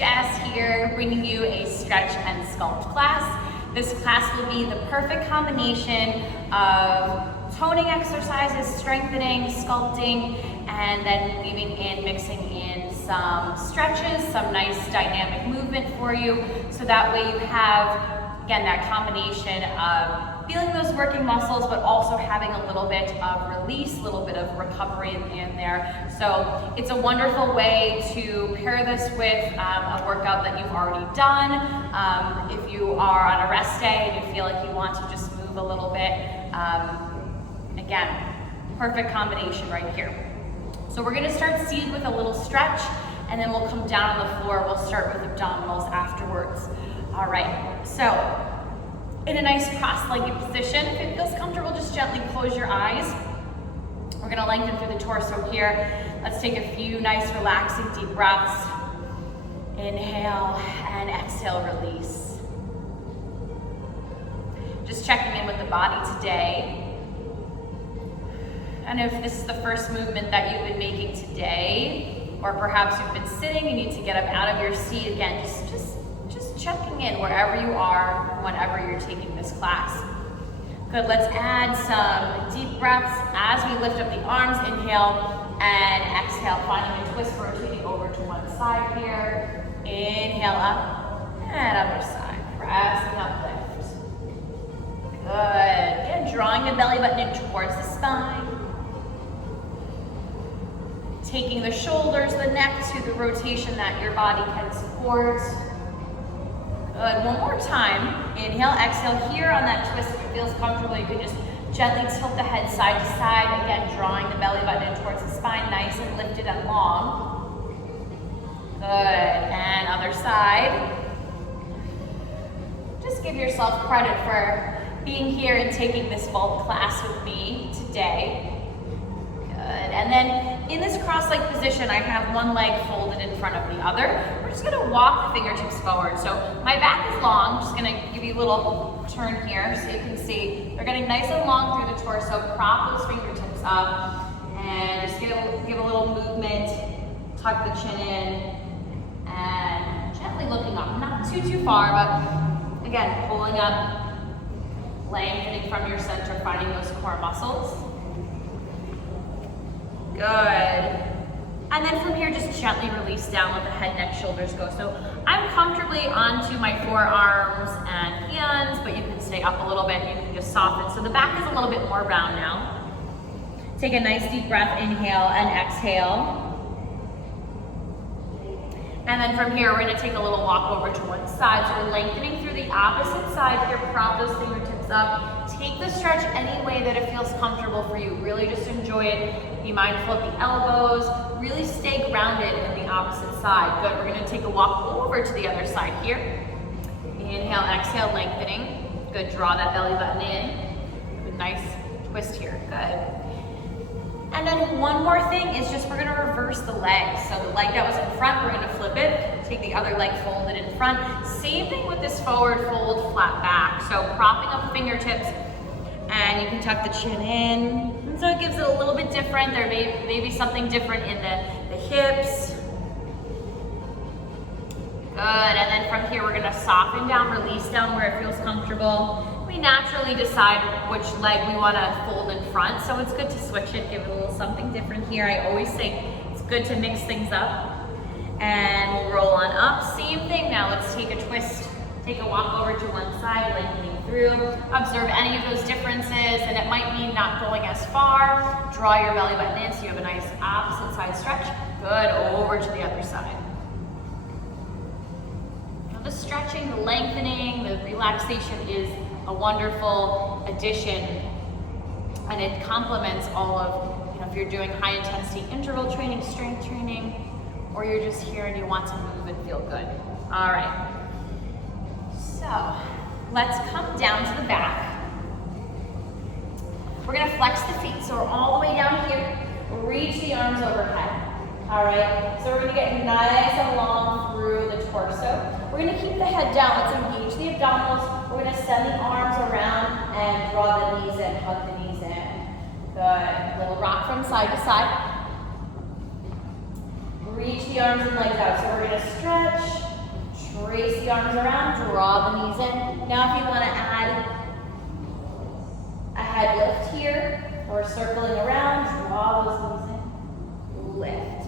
Jess here, bringing you a stretch and sculpt class. This class will be the perfect combination of toning exercises, strengthening, sculpting, and then mixing in some stretches, some nice dynamic movement for you. So that way you have, again, that combination of feeling those working muscles, but also having a little bit of release, a little bit of recovery in there. So it's a wonderful way to pair this with a workout that you've already done. If you are on a rest day and you feel like you want to just move a little bit, again, perfect combination right here. So we're gonna start seated with a little stretch, and then we'll come down on the floor. We'll start with abdominals afterwards. All right, so in a nice cross-legged position, if it feels comfortable, just gently close your eyes. We're gonna lengthen through the torso here. Let's take a few nice relaxing deep breaths. Inhale and exhale, release. Just checking in with the body today. And if this is the first movement that you've been making today, or perhaps you've been sitting, you need to get up out of your seat again, just checking in wherever you are, whenever you're taking this class. Good, let's add some deep breaths as we lift up the arms, inhale and exhale, finding a twist, rotating over to one side here. Inhale up and other side, pressing up, lift. Good, again, drawing the belly button in towards the spine. Taking the shoulders, the neck to the rotation that your body can support. Good, one more time. Inhale, exhale here on that twist. If it feels comfortable, you can just gently tilt the head side to side. Again, drawing the belly button in towards the spine, nice and lifted and long. Good, and other side. Just give yourself credit for being here and taking this vault class with me today. Good, and then in this cross-legged position, I have one leg folded in front of the other. We're just gonna walk the fingertips forward. So my back is long, I'm just gonna give you a little turn here so you can see. They're getting nice and long through the torso, prop those fingertips up, and just give a little movement, tuck the chin in, and gently looking up. Not too far, but again, pulling up, lengthening from your center, finding those core muscles. Good. And then from here, just gently release down, let the head, neck, shoulders go. So I'm comfortably onto my forearms and hands, but you can stay up a little bit, you can just soften. So the back is a little bit more round now. Take a nice deep breath, inhale and exhale. And then from here, we're gonna take a little walk over to one side. So we're lengthening through the opposite side here, prop those fingertips up. Take the stretch any way that it feels comfortable for you. Really just enjoy it. Be mindful of the elbows. Really stay grounded in the opposite side. Good, we're gonna take a walk over to the other side here. Inhale, exhale, lengthening. Good, draw that belly button in. Good, nice twist here, good. And then one more thing is just we're gonna reverse the leg. So the leg that was in front, we're gonna flip it. Take the other leg folded in front. Same thing with this forward fold, flat back. So propping up fingertips, and you can tuck the chin in. And so it gives it a little bit different. There may be something different in the hips. Good, and then from here we're gonna soften down, release down where it feels comfortable. We naturally decide which leg we wanna fold in front, so it's good to switch it, give it a little something different here. I always say it's good to mix things up. And we'll roll on up, same thing. Now let's take a twist, take a walk over to one side, lengthening through. Observe any of those differences, and it might mean not going as far. Draw your belly button in so you have a nice opposite side stretch. Good, over to the other side. Now the stretching, the lengthening, the relaxation is a wonderful addition, and it complements all of, if you're doing high intensity interval training, strength training, or you're just here and you want to move and feel good. All right, so let's come down to the back. We're gonna flex the feet, so we're all the way down here. Reach the arms overhead. All right, so we're gonna get nice and long through the torso. We're gonna keep the head down. Let's engage the abdominals. We're gonna send the arms around and draw the knees in, hug the knees in. Good, little rock from side to side. Reach the arms and legs out. So we're gonna stretch, the arms around, draw the knees in. Now if you want to add a head lift here, or circling around, draw those knees in, lift.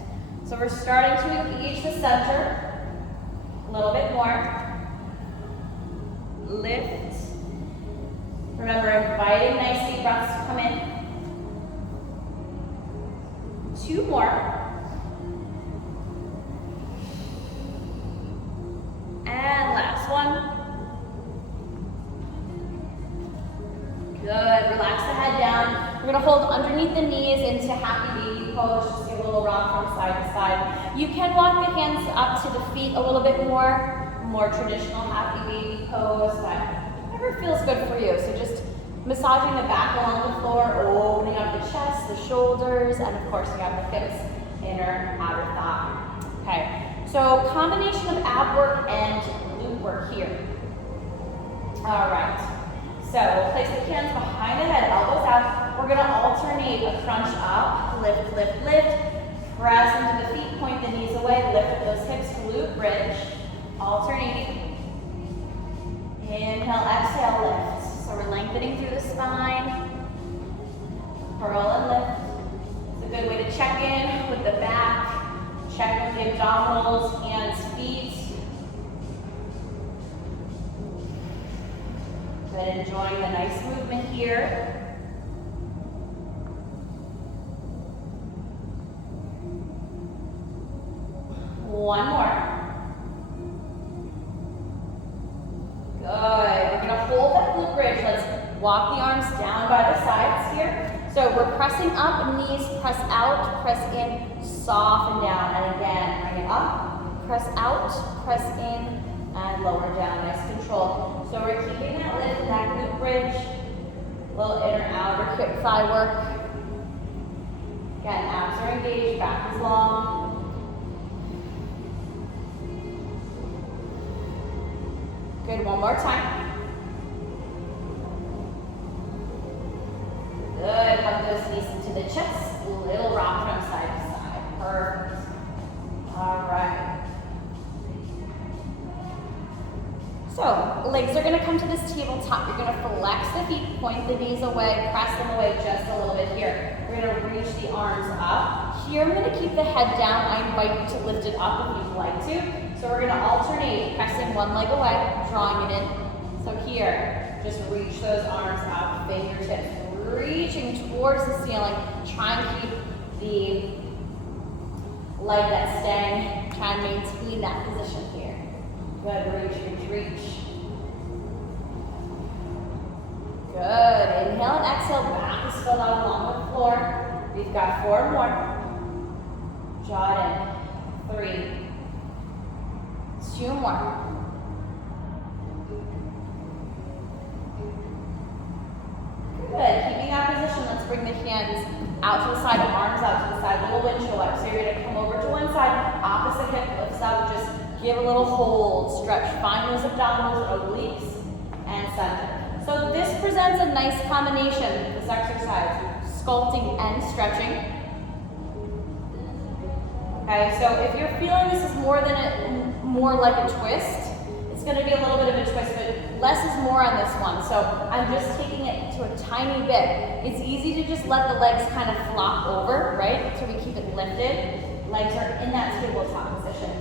So we're starting to engage the center, a little bit more. Lift. Remember, inviting nice deep breaths to come in. 2 more. And last one. Good, relax the head down. We're gonna hold underneath the knees into happy baby pose. Just give a little rock from side to side. You can walk the hands up to the feet a little bit more traditional happy baby pose, but whatever feels good for you. So just massaging the back along the floor, opening up the chest, the shoulders, and of course you have the hips, inner, outer thigh. Okay, so combination of ab work and glute work here. All right, so we'll place the hands behind the head, elbows out. We're gonna alternate a crunch up, lift, lift, lift, press into the feet, point the knees away, lift those hips, glute bridge, alternating. Inhale, exhale, lift. So we're lengthening through the spine, curl and lift. It's a good way to check in with the back, check with the abdominals, hands, feet. Good, enjoying the nice movement here. One more. Good. We're going to hold that glute bridge. Let's walk the arms down by the sides here. So we're pressing up, knees press out, press in, soften down, and again, bring it up, press out, press in, and lower down. Nice control. So we're keeping that lift in that glute bridge. Little inner outer hip thigh work. Again, abs are engaged, back is long. Good, one more time. Good, hug those knees into the chest. Little rock from side to side. Perfect. All right. So, legs are gonna come to this tabletop. You're gonna flex the feet, point the knees away, press them away just a little bit here. We're gonna reach the arms up. Here, I'm gonna keep the head down. I invite you to lift it up if you'd like to. So we're gonna alternate, pressing one leg away, drawing it in. So here, just reach those arms up, fingertips reaching towards the ceiling. Try and keep the leg that's staying. Try and maintain that position here. Good, reach, reach, reach. Good, inhale and exhale, back is filled out along the floor. We've got 4 more. Draw it in, 3. 2 more. Good, keeping that position, let's bring the hands out to the side, arms out to the side, little windshield wipe. So you're gonna come over to one side, opposite hip lifts up, just give a little hold, stretch, find those abdominals, obliques, and center. So this presents a nice combination, this exercise, sculpting and stretching. Okay, so if you're feeling this is more like a twist, it's going to be a little bit of a twist, but less is more on this one. So I'm just taking it to a tiny bit. It's easy to just let the legs kind of flop over, right? So we keep it lifted. Legs are in that tabletop position.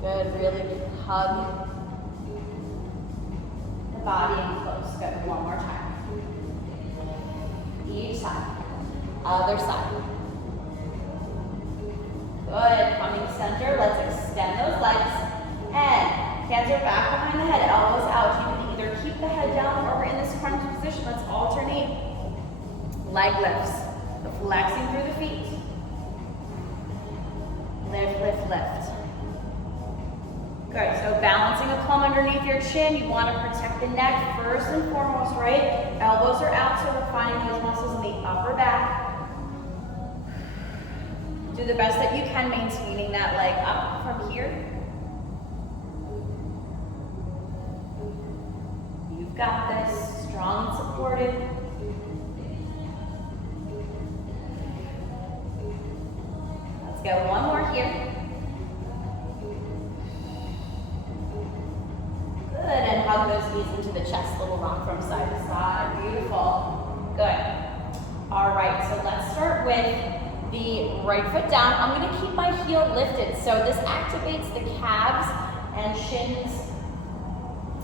Good, really hug the body in close. Good, one more time. Each side. Other side. Good, coming center, let's extend those legs. And hands are back behind the head, elbows out. You can either keep the head down or we're in this crunch position. Let's alternate leg lifts. The flexing through the feet. Lift, lift, lift. Good, so balancing a palm underneath your chin. You want to protect the neck first and foremost, right? Elbows are out, so we're finding those muscles in the upper back. Do the best that you can, maintaining that leg up from here. You've got this, strong and supported. Let's go one more here. hug those knees into the chest, little rock from side to side. Beautiful. Good. All right, so let's start with the right foot down. I'm gonna keep my heel lifted. So this activates the calves and shins,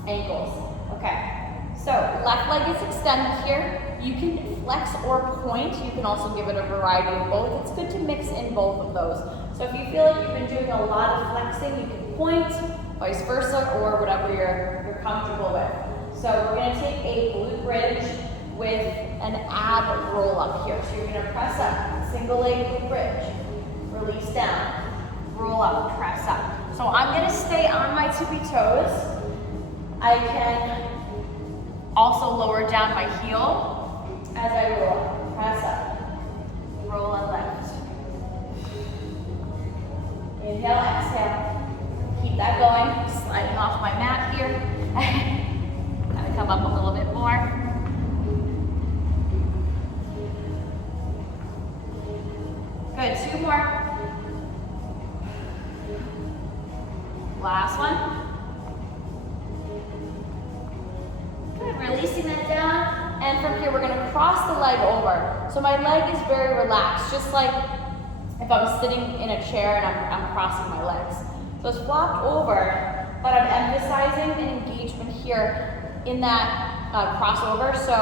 ankles. Okay, so left leg is extended here. You can flex or point. You can also give it a variety of both. It's good to mix in both of those. So if you feel like you've been doing a lot of flexing, you can point, vice versa, or whatever you're comfortable with. So we're gonna take a glute bridge with an ab roll up here. So you're gonna press up, single leg glute bridge, release down, roll up, press up. So I'm gonna stay on my tippy toes. I can also lower down my heel as I roll up, press up, roll and lift. Inhale, exhale. Keep that going. Sliding off my mat here. Gotta come up a little bit more. Good, 2 more. Last one. Good, releasing that down. And from here, we're gonna cross the leg over. So my leg is very relaxed, just like if I'm sitting in a chair and I'm crossing my legs. So it's flopped over, but I'm emphasizing an engagement here in that crossover. So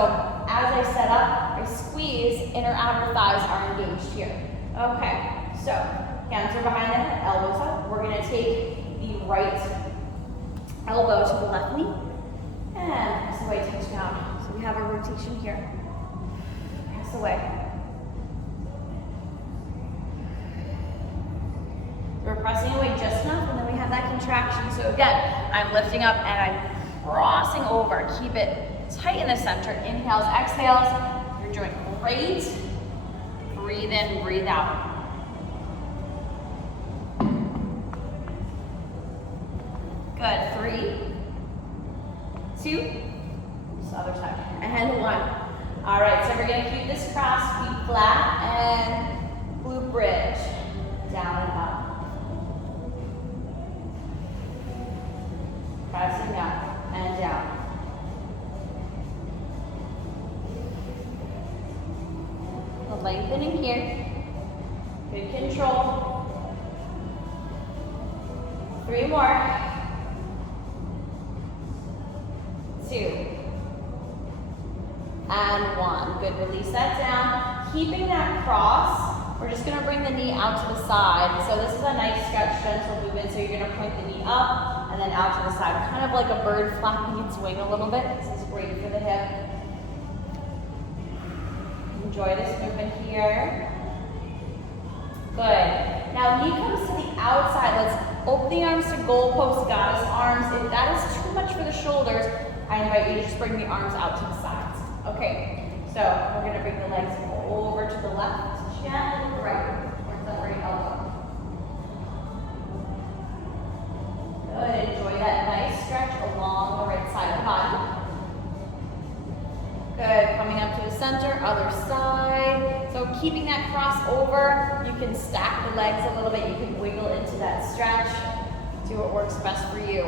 as I set up, I squeeze, inner outer thighs are engaged here. Okay, so hands are behind the head, elbows up. We're gonna take the right elbow to the left knee and press away, touch down. So we have a rotation here. Press away. We're pressing away just enough, and then we have that contraction. So again, I'm lifting up and I'm crossing over. Keep it tight in the center. Inhales, exhales. You're doing great. Breathe in, breathe out. Good, 3, 2, this other side, and 1. All right, so we're gonna keep this cross, feet flat, and glute bridge, down and up. Pressing up and down. Lengthening here. Good control. 3 more. 2. And 1. Good, release that down. Keeping that cross, we're just gonna bring the knee out to the side. So this is a nice stretch, gentle movement. So you're gonna point the knee up and then out to the side. Kind of like a bird flapping its wing a little bit. This is great for the hip. Enjoy this movement here. Good. Now knee comes to the outside. Let's open the arms to goalpost, goddess arms. If that is too much for the shoulders, I invite you to just bring the arms out to the sides. Okay, so we're gonna bring the legs over to the left, gently to the right, towards that right elbow. Good, enjoy that nice stretch along the right side of the body. Good, coming up to the center, other side. So keeping that cross over, you can stack the legs a little bit, you can wiggle into that stretch, do what works best for you.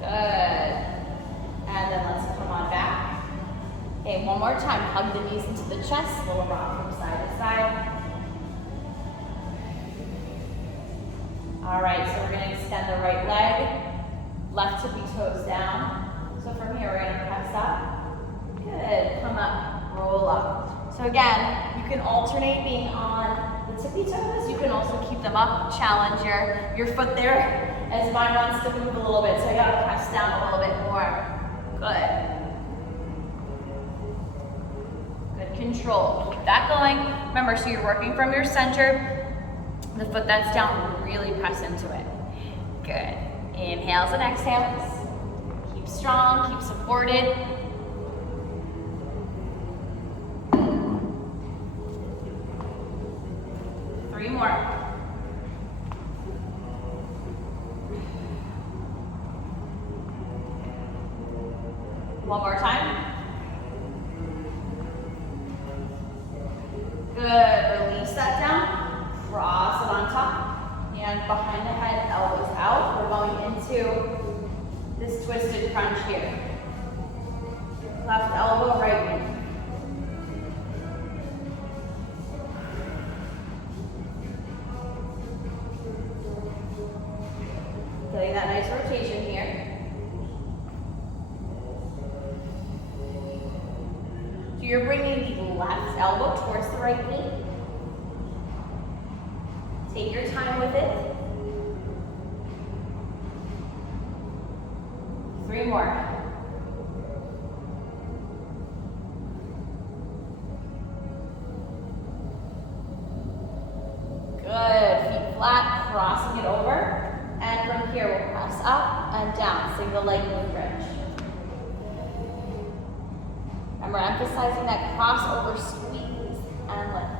Good. And then let's come on back. Okay, one more time, hug the knees into the chest, little rock from side to side. All right, so we're gonna extend the right leg. Left tippy toes down. So from here, we're gonna press up. Good, come up, roll up. So again, you can alternate being on the tippy toes. You can also keep them up, challenge your foot there as mine wants to move a little bit. So I gotta press down a little bit more. Good. Good control, keep that going. Remember, so you're working from your center. The foot that's down, really press into it. Good. Inhales and exhales. Keep strong, keep supported. Three more. One more time. Good, release that down. Cross it on top. Yeah, Hands behind the head, elbows out. We're going into this twisted crunch here. Left elbow, right knee. Getting that nice rotation here. So you're bringing the left elbow towards the right knee. Take your time with it. 3 more. Good. Feet flat, crossing it over. And from here, we'll press up and down. Single leg move bridge. And we're emphasizing that crossover squeeze and lift.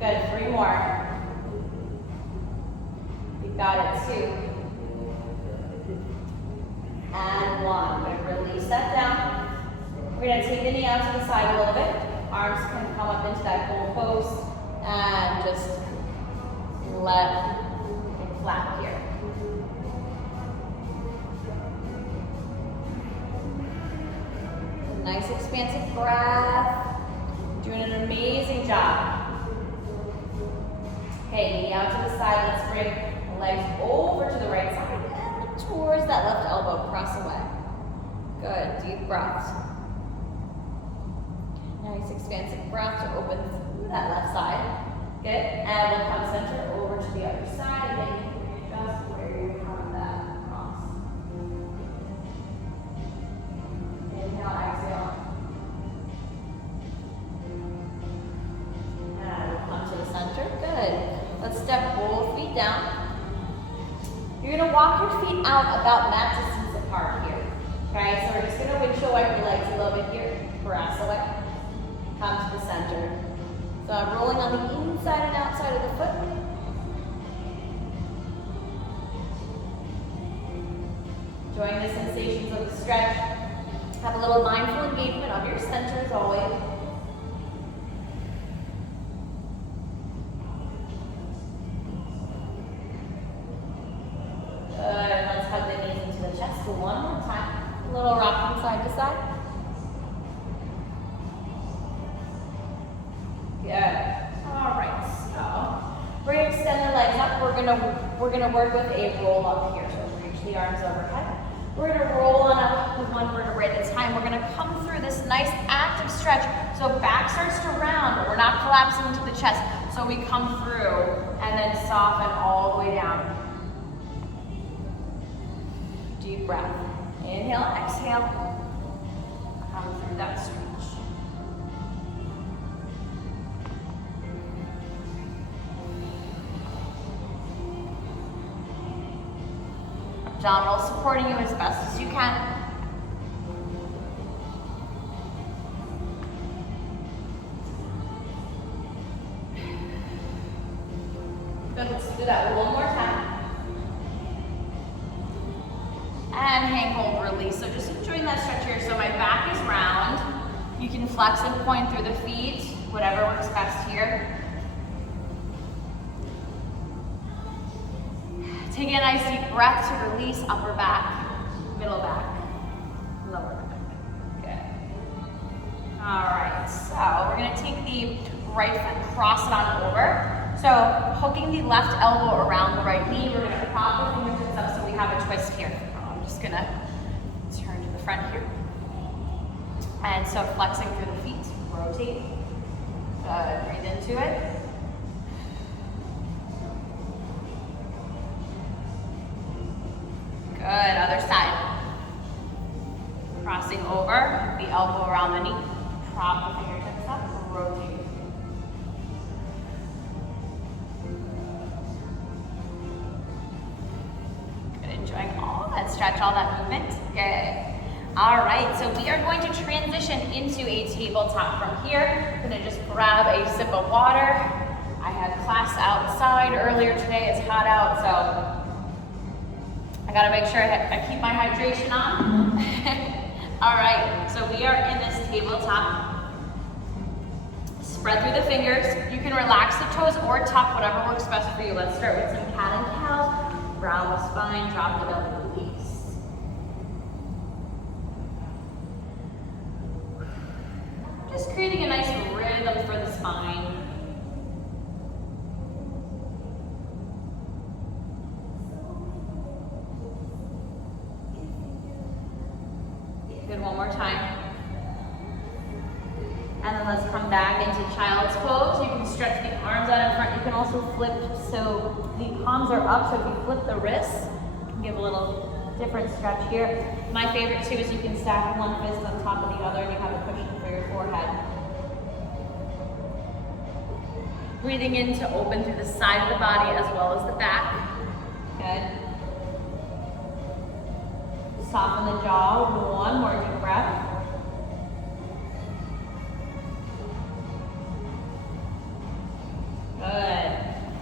Good, 3 more. You got it, 2. And 1. We're gonna release that down. We're gonna take the knee out to the side a little bit. Arms can come up into that goal post and just let it flat here. Nice expansive breath. Doing an amazing job. Okay, knee out to the side. Let's bring the legs over to the right side and towards that left elbow. Cross away. Good, deep breaths. Nice expansive breath to open through that left side. Good, and we'll come center over to the other side. Again, you can readjust where you have that cross. Inhale, exhale. And we'll come to the center. Good. Let's step both feet down. You're going to walk your feet out about mat distance apart here. Okay, so we're just going to windshield wipe your legs a little bit here. Press away. Come to the center. So I'm rolling on the inside and outside of the foot. Enjoying the sensations of the stretch. Have a little mindful engagement of your center as always. Good. Let's hug the knees into the chest one more time. A little rock from side to side. Good. All right. So we're gonna extend the legs up. We're gonna work with a roll up here. So reach the arms overhead. We're gonna roll on up with one vertebrae at a time. We're gonna come through this nice active stretch. So back starts to round, but we're not collapsing into the chest. So we come through and then soften all the way down. Deep breath. Inhale, exhale. Come through that stretch. Abdominals supporting you as best as you can. Good, let's do that one more time. And hang, hold, release. So just enjoying that stretch here. So my back is round. You can flex and point through the feet, whatever works best here. Take a nice deep breath to release upper back, middle back, lower back. Good. All right, so we're gonna take the right foot, cross it on over. So hooking the left elbow around the right knee, we're gonna prop the fingertips up so we have a twist here. I'm just gonna turn to the front here. And so flexing through the feet, rotate. Good, breathe into it. Good, other side. Crossing over, the elbow around the knee. Prop the fingertips up, rotate. Good, enjoying all that stretch, all that movement. Good. All right, so we are going to transition into a tabletop from here. I'm gonna just grab a sip of water. I had class outside earlier today, it's hot out, so I gotta make sure I keep my hydration on. All right, so we are in this tabletop. Spread through the fingers. You can relax the toes or tuck, whatever works best for you. Let's start with some cat and cows. Round the spine, drop the belly, release. Just creating a nice rhythm for the spine. Good, one more time. And then let's come back into child's pose. You can stretch the arms out in front. You can also flip so the palms are up. So if you flip the wrists, you can give a little different stretch here. My favorite too is you can stack one fist on top of the other and you have a cushion for your forehead. Breathing in to open through the side of the body as well as the back. Good. Soften the jaw. One more deep breath. Good.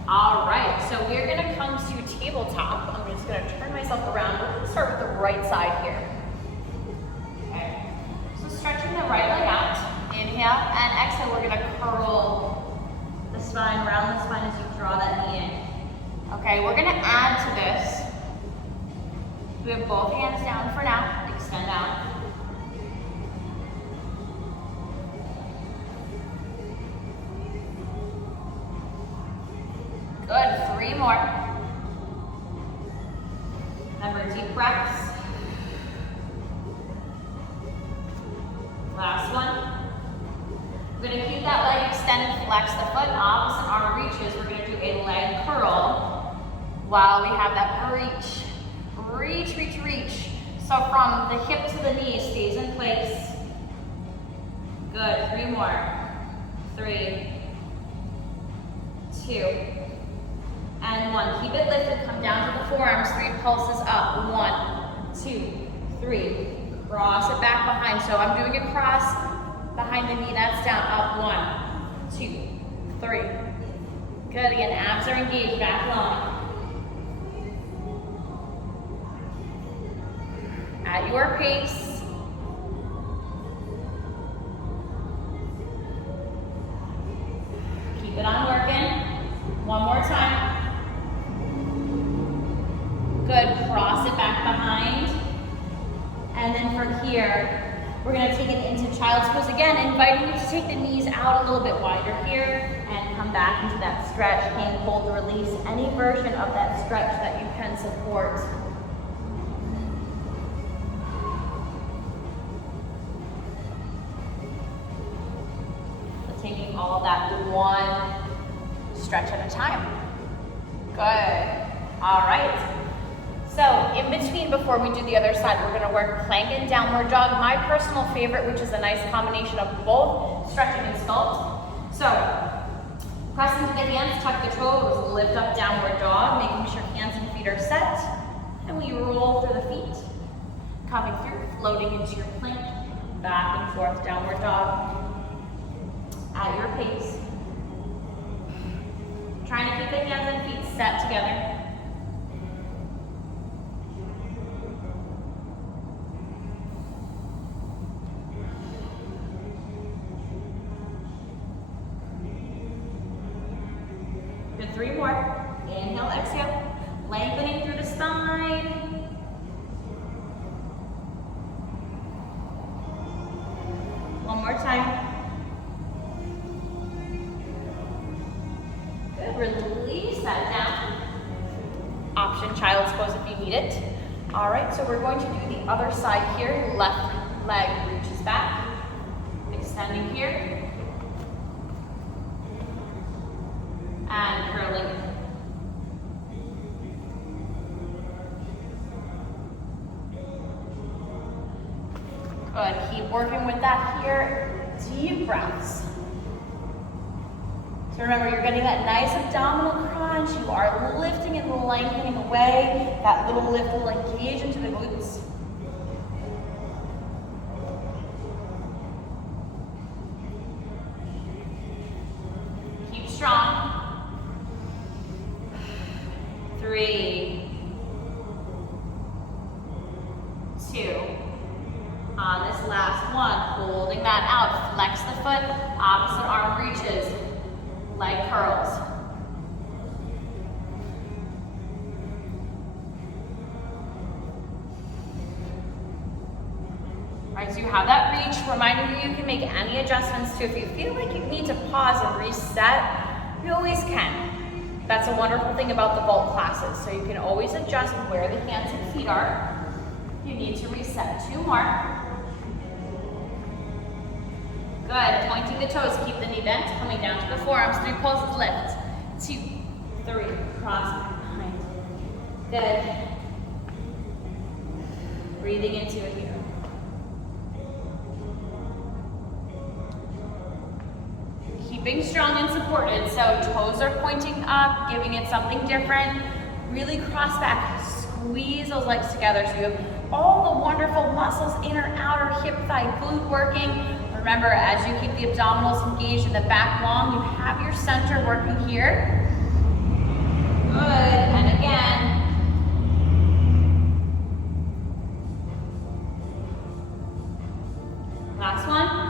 All right, so we're gonna come to tabletop. I'm just gonna turn myself around. We're gonna start with the right side here. Okay. So stretching the right leg out. Inhale and exhale. We're gonna curl the spine, round the spine as you draw that knee in. Okay, we're gonna add to this. We have both hands down for now. Extend out. Good, 3 more. Remember, deep breaths. Last one. We're gonna keep that leg extended, flex the foot, opposite arm reaches. We're gonna do a leg curl while we have that reach. Reach, reach, reach. So from the hip to the knee stays in place. Good, 3 more. 3, 2, and 1. Keep it lifted, come down to the forearms, 3 pulses up. 1, 2, 3. Cross it back behind. So I'm doing a cross behind the knee, that's down, up. 1, 2, 3. Good, again, abs are engaged, back long. At your pace. Keep it on working. One more time. Good, cross it back behind. And then from here, we're gonna take it into child's pose again, inviting you to take the knees out a little bit wider here and come back into that stretch, hang, hold, release, any version of that stretch that you can support. Taking all of that one stretch at a time. Good. All right. So in between, before we do the other side, we're gonna work plank and downward dog. My personal favorite, which is a nice combination of both stretching and sculpt. So press into the hands, tuck the toes, lift up downward dog, making sure hands and feet are set. And we roll through the feet. Coming through, floating into your plank, back and forth, downward dog. At your pace. Trying to keep the hands and feet set together. Good, 3 more. Inhale, exhale. Lengthening through the spine. One more time. Release that down. Option child's pose if you need it. All right, so we're going to do the other side here. Left leg reaches back. Extending here. And curling. Good, keep working with that here. Deep breaths. So remember, you're getting that nice abdominal crunch. You are lifting and lengthening away. That little lift will engage into the glutes. Keep strong. 3, 2. On this Right, so you have that reach, reminding you can make any adjustments too. If you feel like you need to pause and reset, you always can. That's a wonderful thing about the vault classes. So you can always adjust where the hands and feet are. You need to reset. 2 more. Good, pointing the toes, keep the knee bent, coming down to the forearms, 3 pulses, lift. 2, 3, cross back behind. Good. Breathing into it here. Keeping strong and supported, so toes are pointing up, giving it something different. Really cross back, squeeze those legs together so you have all the wonderful muscles, inner, outer, hip, thigh, glute working. Remember, as you keep the abdominals engaged in the back long, you have your center working here. Good, and again. Last one.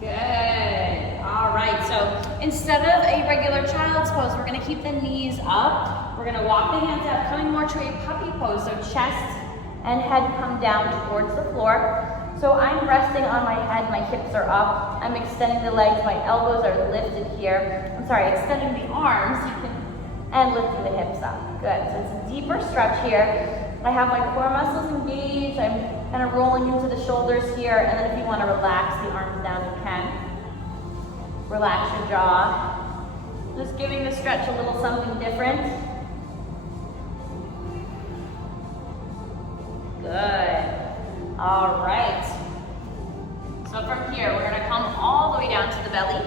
Good. All right, so instead of a regular child's pose, we're gonna keep the knees up. We're gonna walk the hands out, coming more to a puppy pose, so chest and head come down towards the floor. So I'm resting on my head, my hips are up. I'm extending the legs, my elbows are lifted here. I'm sorry, extending the arms and lifting the hips up. Good, so it's a deeper stretch here. I have my core muscles engaged. I'm kind of rolling into the shoulders here. And then if you want to relax the arms down, you can. Relax your jaw. Just giving the stretch a little something different. Good. All right. So from here, we're gonna come all the way down to the belly.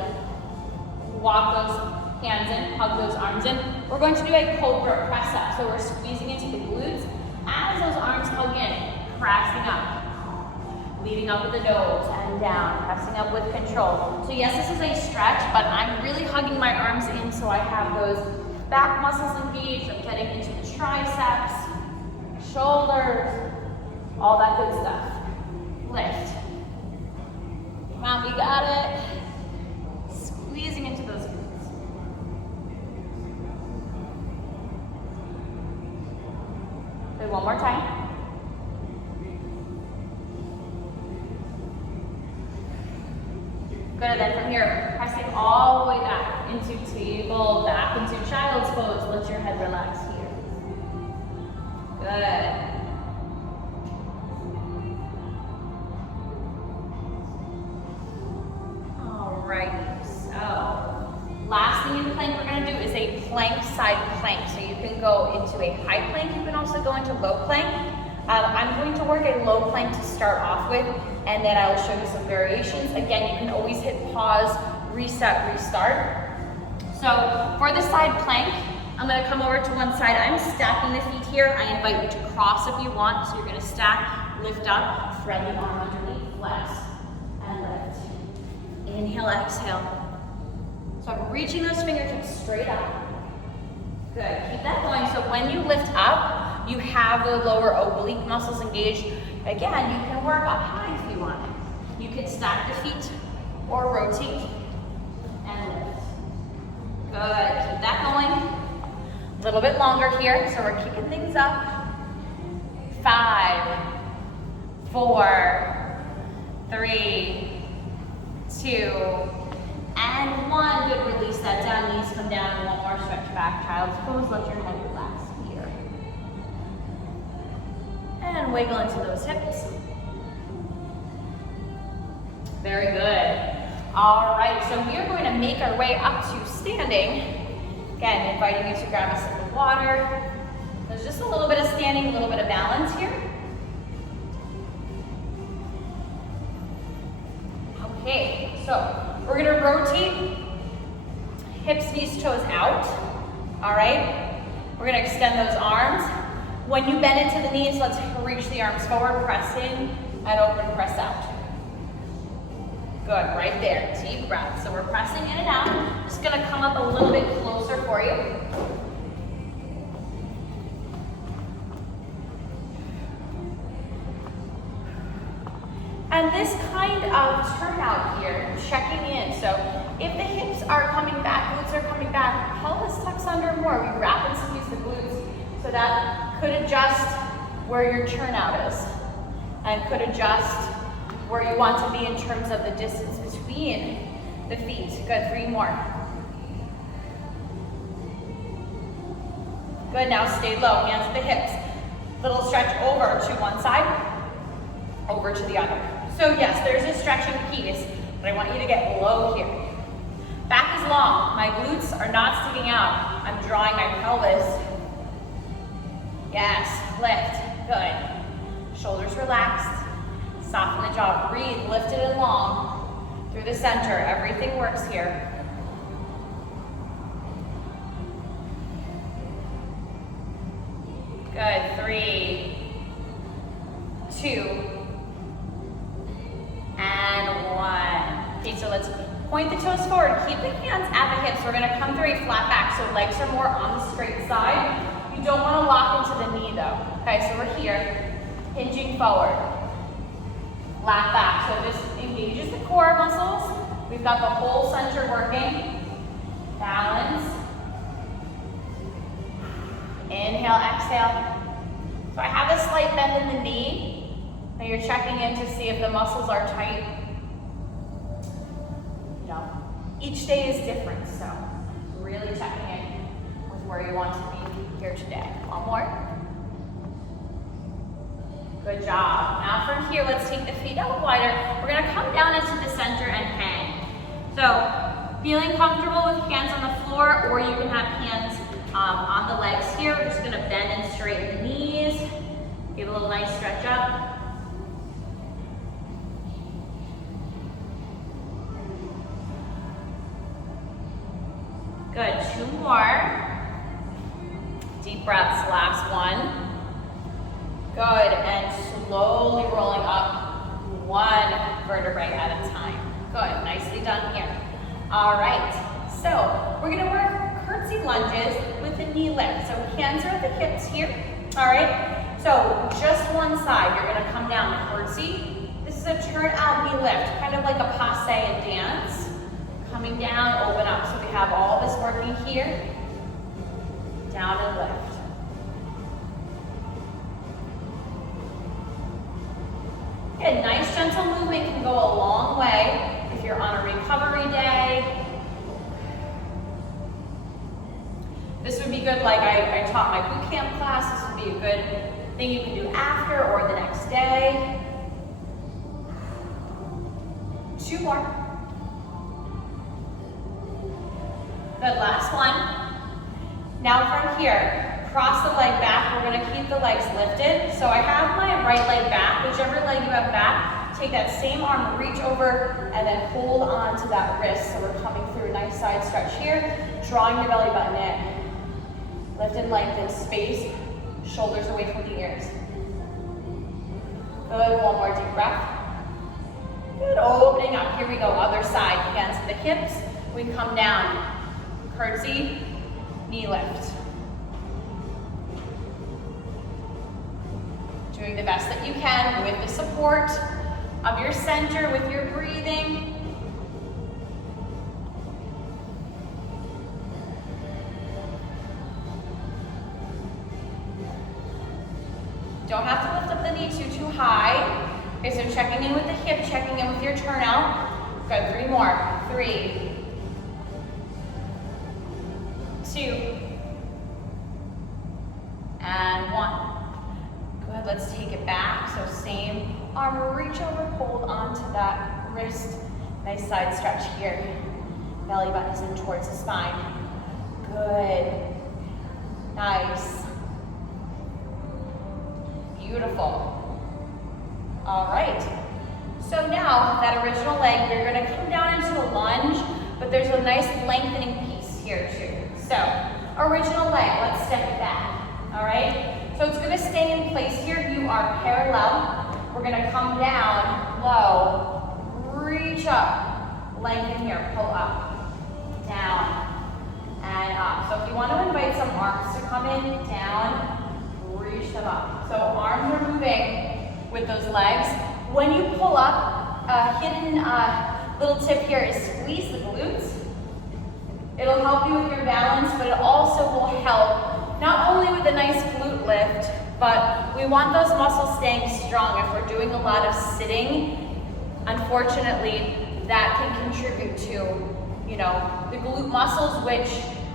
Walk those hands in, hug those arms in. We're going to do a cobra press up. So we're squeezing into the glutes. As those arms hug in, pressing up. Leading up with the nose and down, pressing up with control. So yes, this is a stretch, but I'm really hugging my arms in so I have those back muscles engaged. I'm getting into the triceps, shoulders, all that good stuff. Lift. Come on, we got it. Squeezing into those glutes. Good, one more time. Good, and then from here, pressing all the way back into table, back into child's pose. Let your head relax here. Good. Alrighty, so last thing in plank we're going to do is a plank side plank. So you can go into a high plank, you can also go into low plank. I'm going to work a low plank to start off with, and then I will show you some variations. Again, you can always hit pause, reset, restart. So for the side plank, I'm going to come over to one side. I'm stacking the feet here. I invite you to cross if you want. So you're going to stack, lift up, thread the arm underneath, flex, and lift. Inhale, exhale. So I'm reaching those fingertips straight up. Good, keep that going. So when you lift up, you have the lower oblique muscles engaged. Again, you can work up high if you want. You can stack the feet or rotate and lift. Good, keep that going. A little bit longer here, so we're kicking things up. 5, 4, 3, 2, and 1. Good, release that down, knees come down. One more stretch back, child's pose. Let your head relax here. And wiggle into those hips. Very good. All right, so we are going to make our way up to standing. Again, inviting you to grab a sip of water. There's just a little bit of standing, a little bit of balance here. Okay, so we're gonna rotate hips, knees, toes out. All right, we're gonna extend those arms. When you bend into the knees, let's reach the arms forward, press in, and open, press out. Good, right there, deep breath. So we're pressing in and out. Just gonna come up a little bit closer for you. And this kind of turnout here, checking in. So if the hips are coming back, glutes are coming back, pelvis tucks under more. We wrap and squeeze the glutes. So that could adjust where your turnout is and could adjust where you want to be in terms of the distance between the feet. Good, 3 more. Good, now stay low, hands at the hips. Little stretch over to one side, over to the other. So yes, there's a stretching piece, but I want you to get low here. Back is long, my glutes are not sticking out. I'm drawing my pelvis. Yes, lift, good. Shoulders relaxed, soften the jaw, breathe, lift it and long. Through the center, everything works here. Good, 3, 2, and 1. Okay, so let's point the toes forward. Keep the hands at the hips. We're gonna come through a flat back, so legs are more on the straight side. You don't wanna lock into the knee though. Okay, so we're here, hinging forward. Flat back, so this engages the core muscles. We've got the whole center working. Balance. Inhale, exhale. So I have a slight bend in the knee. Now you're checking in to see if the muscles are tight. You know, each day is different, so really checking in with where you want to be here today. One more. Good job. Now from here, let's take the feet out wider. We're gonna come down into the center and hang. So feeling comfortable with hands on the floor, or you can have hands on the legs here. We're just gonna bend and straighten the knees. Give a little nice stretch up. Good, 2 more. Deep breaths, last one. Good, and slowly rolling up 1 vertebrae at a time. Good, nicely done here. All right, so we're gonna work curtsy lunges with the knee lift. So hands are at the hips here, all right? So just one side, you're gonna come down, curtsy. This is a turn out knee lift, kind of like a passe in dance. Coming down, open up. So we have all this working here, down and lift. Good, nice gentle movement can go a long way if you're on a recovery day. This would be good, like I taught my boot camp class, this would be a good thing you can do after or the next day. 2 more. Good, last one. Now from here, cross the leg back. We're gonna keep the legs lifted. So I have my right leg back, whichever leg you have back, take that same arm, reach over, and then hold on to that wrist. So we're coming through a nice side stretch here, drawing the belly button in. Lift and lengthen, space, shoulders away from the ears. Good, 1 more deep breath. Good, opening up. Here we go, other side. Hands to the hips. We come down, curtsy, knee lift. Doing the best that you can with the support of your center, with your breathing. Don't have to lift up the knee too high. Okay, so checking in with the hip, checking in with your turnout. Good, 3 more. 3, 2, and 1. Good, let's take it back. So same arm, reach over, hold on to that wrist. Nice side stretch here. Belly button is in towards the spine. Good, nice. Beautiful. All right. So now that original leg, you're going to come down into a lunge, but there's a nice lengthening piece here too. So original leg, let's step it back. All right. So it's going to stay in place here. You are parallel. We're going to come down, low, reach up, lengthen here, pull up, down, and up. So if you want to invite some arms to come in, down, reach them up. So arms are moving with those legs. When you pull up, a hidden little tip here is squeeze the glutes. It'll help you with your balance, but it also will help not only with a nice glute lift, but we we want those muscles staying strong. If we're doing a lot of sitting, unfortunately, that can contribute to, you know, the glute muscles, which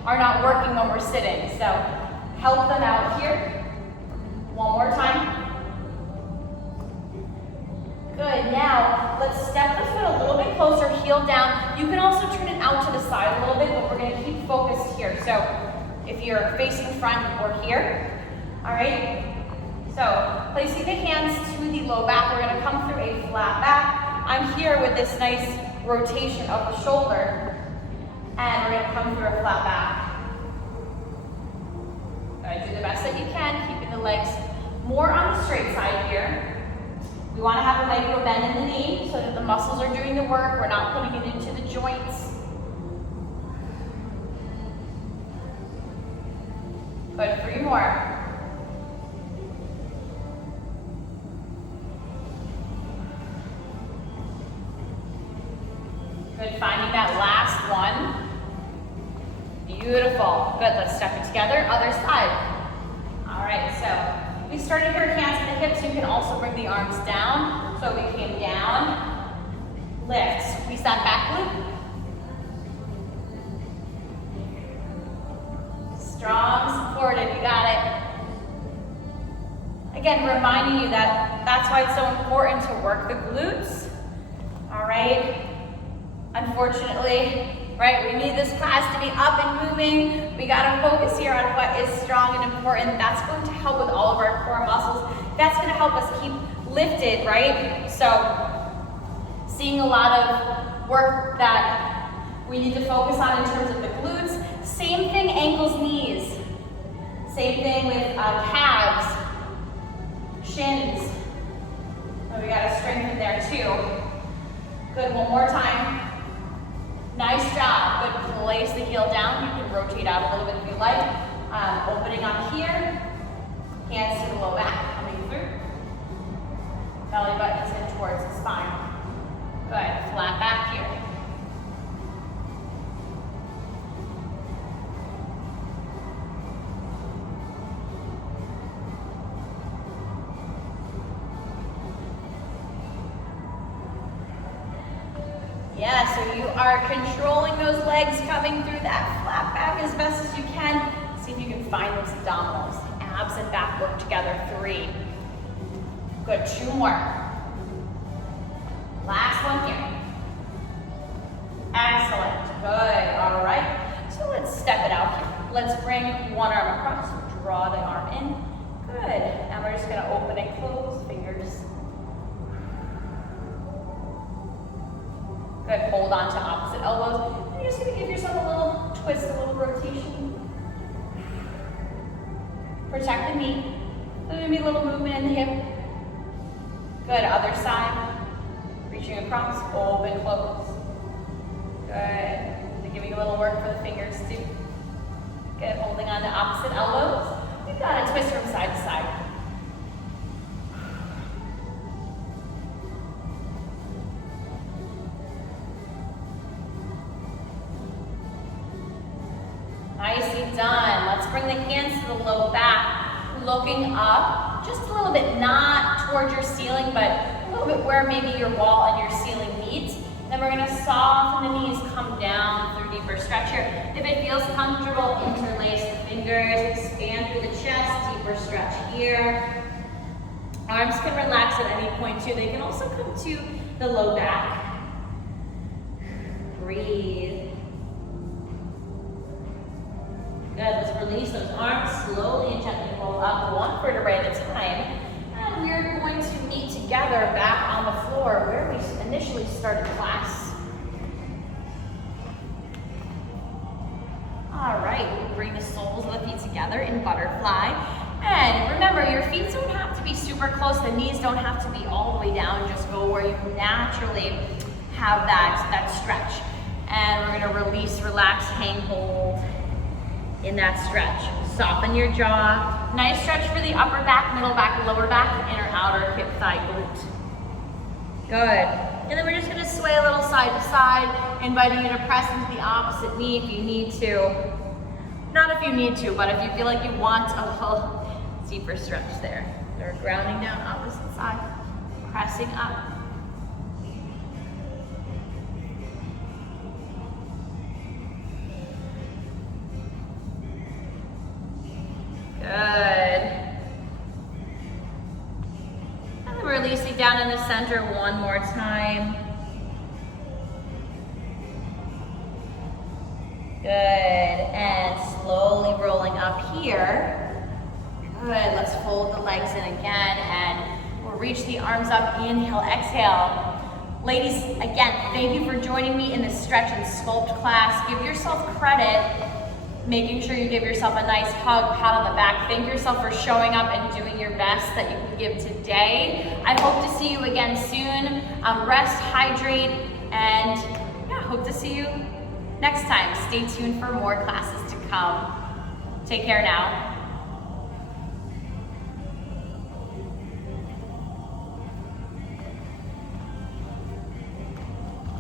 are not working when we're sitting. So help them out here. One more time. Good, now let's step the foot a little bit closer, heel down. You can also turn it out to the side a little bit, but we're gonna keep focused here. So if you're facing front or here, all right? So placing the hands to the low back, we're gonna come through a flat back. I'm here with this nice rotation of the shoulder, and we're gonna come through a flat back. Good, do the best that you can, keeping the legs more on the straight side here. We want to have a micro bend in the knee so that the muscles are doing the work. We're not putting it into the joints. Good, 3 more. Good, finding that last one. Beautiful. Good, let's step it together. Other side. All right, so we started here, hands to the hips. You can also bring the arms down. So we came down, lift, squeeze that back glute. Strong, supported, you got it. Again, reminding you that that's why it's so important to work the glutes, all right? Unfortunately, right, we need this class to be up and moving. We gotta focus here on what is strong and important. That's going to help with all of our core muscles. That's gonna help us keep lifted, right? So, seeing a lot of work that we need to focus on in terms of the glutes. Same thing, ankles, knees. Same thing with calves, shins. So we gotta strengthen there too. Good, one more time. Nice job. Good. Place the heel down. You can rotate out a little bit if you like. Opening on here. Hands to the low back. Coming through. Belly button is in towards the spine. Good. Flat back here. Yeah, so you are controlling those legs coming through that flat back as best as you can. See if you can find those abdominals. Abs and back work together. 3. Good, 2 more. Last one here. Excellent, good, all right. So let's step it out here. Let's bring one arm across, draw the arm in. Good, and we're just gonna open and close, fingers. Good, hold on to opposite elbows. And you're just gonna give yourself a little twist, a little rotation. Protect the knee. There's gonna be a little movement in the hip. Good, other side. Reaching across, open, close. Good, and giving a little work for the fingers too. Good, holding on to opposite elbows. We've got a twist from side to side. Nicely done. Let's bring the hands to the low back, looking up, just a little bit, not towards your ceiling, but a little bit where maybe your wall and your ceiling meet. Then we're gonna soften the knees, come down through deeper stretch here. If it feels comfortable, interlace the fingers, expand through the chest, deeper stretch here. Arms can relax at any point too. They can also come to the low back. Breathe. Good, let's release those arms, slowly and gently roll up one vertebrae at a time. And we're going to meet together back on the floor where we initially started class. All right, we'll bring the soles of the feet together in butterfly. And remember, your feet don't have to be super close. The knees don't have to be all the way down. Just go where you naturally have that stretch. And we're gonna release, relax, hang, hold. In that stretch. Soften your jaw. Nice stretch for the upper back, middle back, lower back, inner outer hip thigh glute. Good. And then we're just gonna sway a little side to side, inviting you to press into the opposite knee if you need to. Not if you need to, but if you feel like you want a little deeper stretch there. We're grounding down opposite side, pressing up. Good. And then releasing down in the center one more time. Good, and slowly rolling up here. Good, let's fold the legs in again, and we'll reach the arms up, inhale, exhale. Ladies, again, thank you for joining me in this stretch and sculpt class. Give yourself credit, making sure you give yourself a nice hug, pat on the back. Thank yourself for showing up and doing your best that you can give today. I hope to see you again soon. Rest, hydrate, and yeah, hope to see you next time. Stay tuned for more classes to come. Take care now.